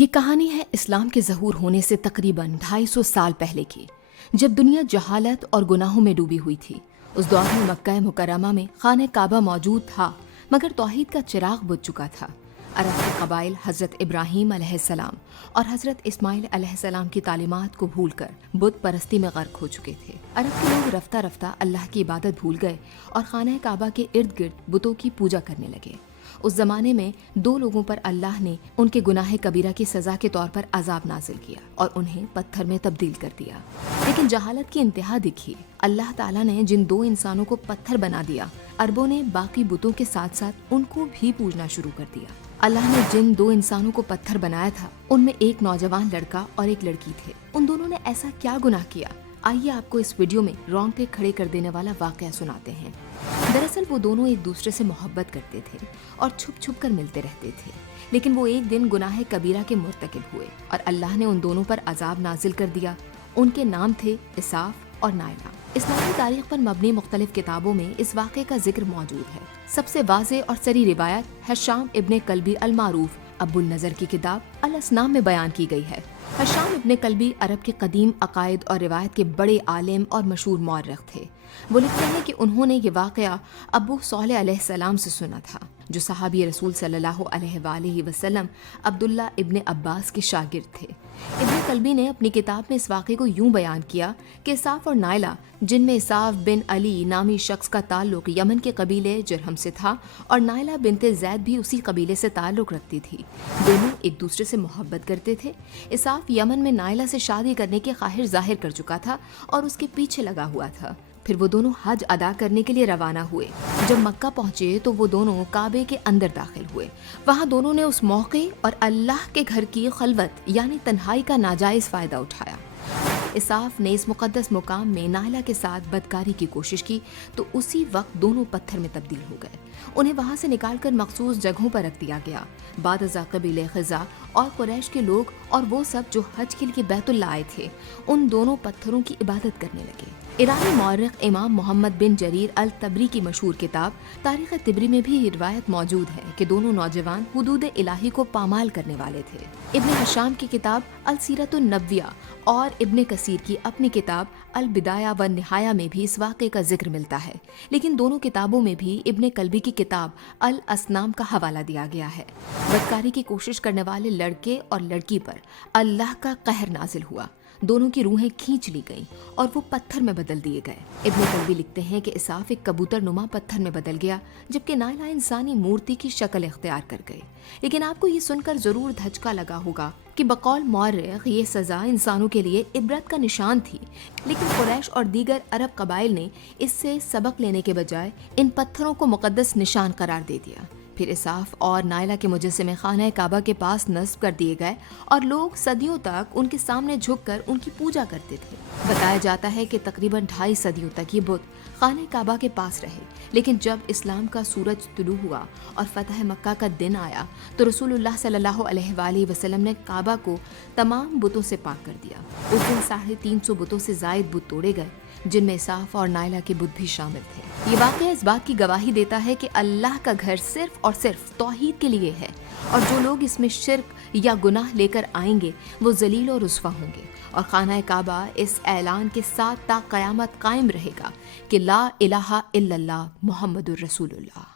یہ کہانی ہے اسلام کے ظہور ہونے سے تقریباً 250 سال پہلے کی، جب دنیا جہالت اور گناہوں میں ڈوبی ہوئی تھی۔ اس دور میں مکہ مکرمہ میں خانہ کعبہ موجود تھا، مگر توحید کا چراغ بجھ چکا تھا۔ عرب کے قبائل حضرت ابراہیم علیہ السلام اور حضرت اسماعیل علیہ السلام کی تعلیمات کو بھول کر بت پرستی میں غرق ہو چکے تھے۔ عرب کے لوگ رفتہ رفتہ اللہ کی عبادت بھول گئے اور خانہ کعبہ کے ارد گرد بتوں کی پوجا کرنے لگے۔ اس زمانے میں 2 لوگوں پر اللہ نے ان کے گناہ کبیرہ کی سزا کے طور پر عذاب نازل کیا اور انہیں پتھر میں تبدیل کر دیا۔ لیکن جہالت کی انتہا دیکھیے، اللہ تعالیٰ نے جن 2 انسانوں کو پتھر بنا دیا، عربوں نے باقی بتوں کے ساتھ ساتھ ان کو بھی پوجنا شروع کر دیا۔ اللہ نے جن 2 انسانوں کو پتھر بنایا تھا، ان میں ایک نوجوان لڑکا اور ایک لڑکی تھے۔ ان دونوں نے ایسا کیا گناہ کیا؟ آئیے آپ کو اس ویڈیو میں رونگٹے کھڑے کر دینے والا واقعہ سناتے ہیں۔ دراصل وہ دونوں ایک دوسرے سے محبت کرتے تھے اور چھپ چھپ کر ملتے رہتے تھے، لیکن وہ ایک دن گناہ کبیرہ کے مرتکب ہوئے اور اللہ نے ان دونوں پر عذاب نازل کر دیا۔ ان کے نام تھے اساف اور نائلہ۔ اسلامی تاریخ پر مبنی مختلف کتابوں میں اس واقعے کا ذکر موجود ہے۔ سب سے واضح اور سری روایت ہشام ابن کلبی المعروف ابو النظر کی کتاب الاصنام میں بیان کی گئی ہے۔ ہشام ابن کلبی عرب کے قدیم عقائد اور روایت کے بڑے عالم اور مشہور مورخ تھے۔ وہ لکھتے ہیں کہ انہوں نے یہ واقعہ ابو صالح علیہ السلام سے سنا تھا، جو صحابی رسول صلی اللہ علیہ وآلہ وسلم عبداللہ ابن عباس کے شاگرد تھے۔ ابن کلبی نے اپنی کتاب میں اس واقعے کو یوں بیان کیا کہ اساف اور نائلہ، جن میں اساف بن علی نامی شخص کا تعلق یمن کے قبیلے جرہم سے تھا اور نائلہ بنت زید بھی اسی قبیلے سے تعلق رکھتی تھی، دونوں ایک دوسرے سے محبت کرتے تھے۔ اساف یمن میں نائلہ سے شادی کرنے کی خواہش ظاہر کر چکا تھا اور اس کے پیچھے لگا ہوا تھا۔ پھر وہ دونوں حج ادا کرنے کے لیے روانہ ہوئے۔ جب مکہ پہنچے تو وہ دونوں کعبے کے اندر داخل ہوئے۔ وہاں دونوں نے اس موقع اور اللہ کے گھر کی خلوت یعنی تنہائی کا ناجائز فائدہ اٹھایا۔ اساف نے اس مقدس مقام میں نائلہ کے ساتھ بدکاری کی کوشش کی تو اسی وقت دونوں پتھر میں تبدیل ہو گئے۔ انہیں وہاں سے نکال کر مخصوص جگہوں پر رکھ دیا گیا۔ بعد ازاں قبیلے خزا اور قریش کے لوگ اور وہ سب جو حج کے لیے بیت اللہ آئے تھے، ان دونوں پتھروں کی عبادت کرنے لگے۔ ایرانی مورخ امام محمد بن جریر الطبری کی مشہور کتاب تاریخ طبری میں بھی یہ روایت موجود ہے کہ دونوں نوجوان حدود الہی کو پامال کرنے والے تھے۔ ابن ہشام کی کتاب السیرۃ النبویہ اور ابن کثیر کی اپنی کتاب البدایہ والنہایہ میں بھی اس واقعے کا ذکر ملتا ہے، لیکن دونوں کتابوں میں بھی ابن کلبی کی کتاب الاصنام کا حوالہ دیا گیا ہے۔ بدکاری کی کوشش کرنے والے لڑکے اور لڑکی پر اللہ کا قہر نازل ہوا، دونوں کی روحیں کھینچ لی گئیں اور وہ پتھر میں بدل دیے گئے۔ ابن کلبی لکھتے ہیں کہ اساف ایک کبوتر نما پتھر میں بدل گیا، جبکہ نائلہ انسانی مورتی کی شکل اختیار کر گئی۔ لیکن آپ کو یہ سن کر ضرور دھچکا لگا ہوگا کہ بقول مورخ یہ سزا انسانوں کے لیے عبرت کا نشان تھی، لیکن قریش اور دیگر عرب قبائل نے اس سے سبق لینے کے بجائے ان پتھروں کو مقدس نشان قرار دے دیا۔ پھر اساف اور نائلہ کے مجسمے خانہ کعبہ کے پاس نصب کر دیے گئے اور لوگ صدیوں تک ان کے سامنے جھک کر ان کی پوجا کرتے تھے۔ بتایا جاتا ہے کہ تقریباً 2.5 صدیوں تک یہ بت خانہ کعبہ کے پاس رہے، لیکن جب اسلام کا سورج طلوع ہوا اور فتح مکہ کا دن آیا تو رسول اللہ صلی اللہ علیہ وآلہ وسلم نے کعبہ کو تمام بتوں سے پاک کر دیا۔ اس دن 350 بتوں سے زائد بت توڑے گئے، جن میں اساف اور نائلہ کے بت بھی شامل تھے۔ یہ واقعہ اس بات کی گواہی دیتا ہے کہ اللہ کا گھر صرف اور صرف توحید کے لیے ہے، اور جو لوگ اس میں شرک یا گناہ لے کر آئیں گے وہ ذلیل و رسوا ہوں گے، اور خانہ کعبہ اس اعلان کے ساتھ تا قیامت قائم رہے گا کہ لا الہ الا اللہ محمد الرسول اللہ۔